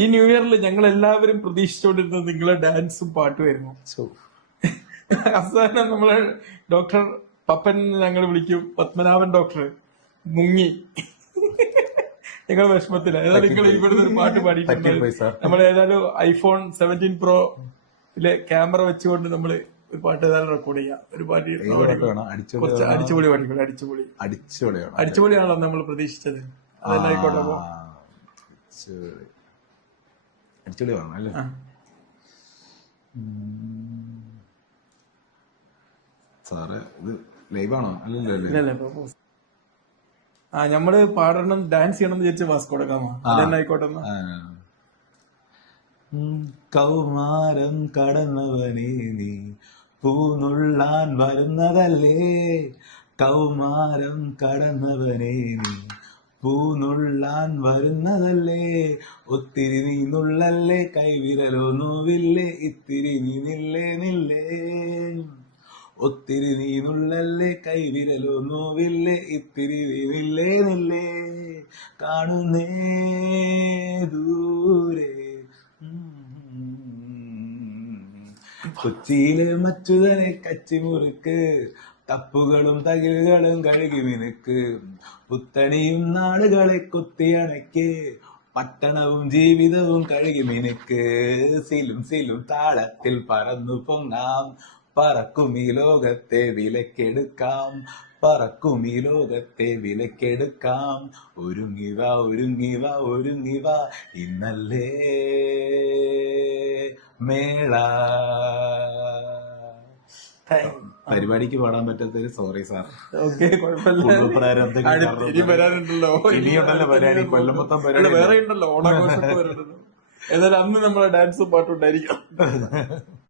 ഈ ന്യൂ ഇയറിൽ ഞങ്ങൾ എല്ലാവരും പ്രതീക്ഷിച്ചുകൊണ്ടിരുന്നത് നിങ്ങളെ ഡാൻസും പാട്ടുമായിരുന്നു. അവസാനം നമ്മളെ ഡോക്ടർ പപ്പൻ ഞങ്ങൾ വിളിക്കും, പത്മനാഭൻ ഡോക്ടർ മുങ്ങി. ഞങ്ങൾ വിഷമത്തില. ഏതായാലും നിങ്ങൾ ഇവിടുന്ന് ഒരു പാട്ട് പാടിയിട്ടുണ്ട്. നമ്മൾ ഏതായാലും ഐഫോൺ 17 Pro ക്യാമറ വെച്ചുകൊണ്ട് നമ്മള് ഒരു പാട്ട് ഏതായാലും റെക്കോർഡ് ചെയ്യാം. ഒരു പാട്ട് കുറച്ച് അടിച്ചുപൊളി പാടിക്കൂടെ? അടിച്ചുപൊളിയാണല്ലോ നമ്മൾ പ്രതീക്ഷിച്ചത്. അതെല്ലാം ആയിക്കോട്ടെ. അടിച്ചുപൊളി വേണം അല്ലേ? സാറ് ഇത് ലൈവാണോ? അല്ലല്ലോ. നമ്മള് പാടണം, ഡാൻസ് ചെയ്യണം എന്ന് വിചാരിച്ച വാസ്കോടഗാമ. അതെന്നെ ആയിക്കോട്ടെ. കൗമാരം കടന്നവനെ നീ പൂനുള്ളാൻ വരുന്നതല്ലേ, കൗമാരം കടന്നവനെ നീ പൂനുള്ളാൻ വരുന്നതല്ലേ, ഒത്തിരി നീ നുള്ളല്ലേ, കൈവിരലോ നോവില്ലേ, ഇത്തിരി നീ നില്ലേ, ഒത്തിരി നീ നുള്ളല്ലേ, കൈവിരലോ നോവില്ലേ, ഇത്തിരി നീ നില്ലേ, കാണുന്നേ ദൂരെ കൊച്ചിയിലെ മറ്റുതനെ കച്ചിമുറുക്ക്, തപ്പുകളും തകിലുകളും കഴുകി മിനുക്ക്, പുത്തണിയും നാടുകളെ കൊത്തിയണയ്ക്ക്, പട്ടണവും ജീവിതവും കഴുകി മിനുക്ക്, സിലും താളത്തിൽ പറന്നു പൊങ്ങാം, പറക്കും ഈ ലോകത്തെ വിലക്കെടുക്കാം, പറക്കും ഈ ലോകത്തെ വിലക്കെടുക്കാം, ഒരുങ്ങിവ ഇന്നല്ലേ മേള. പരിപാടിക്ക് പാടാൻ പറ്റാത്തൊരു സോറി സാർ. ഇനിയുണ്ടല്ലോ പരിപാടി, കൊല്ലം മൊത്തം പരിപാടി വേറെ ഉണ്ടല്ലോ, ഓണാഘോഷമൊക്കെ വരുന്നുണ്ടല്ലോ. ഏതായാലും അന്ന് നമ്മളെ ഡാൻസും പാട്ടും ഉണ്ടായിരിക്കാം.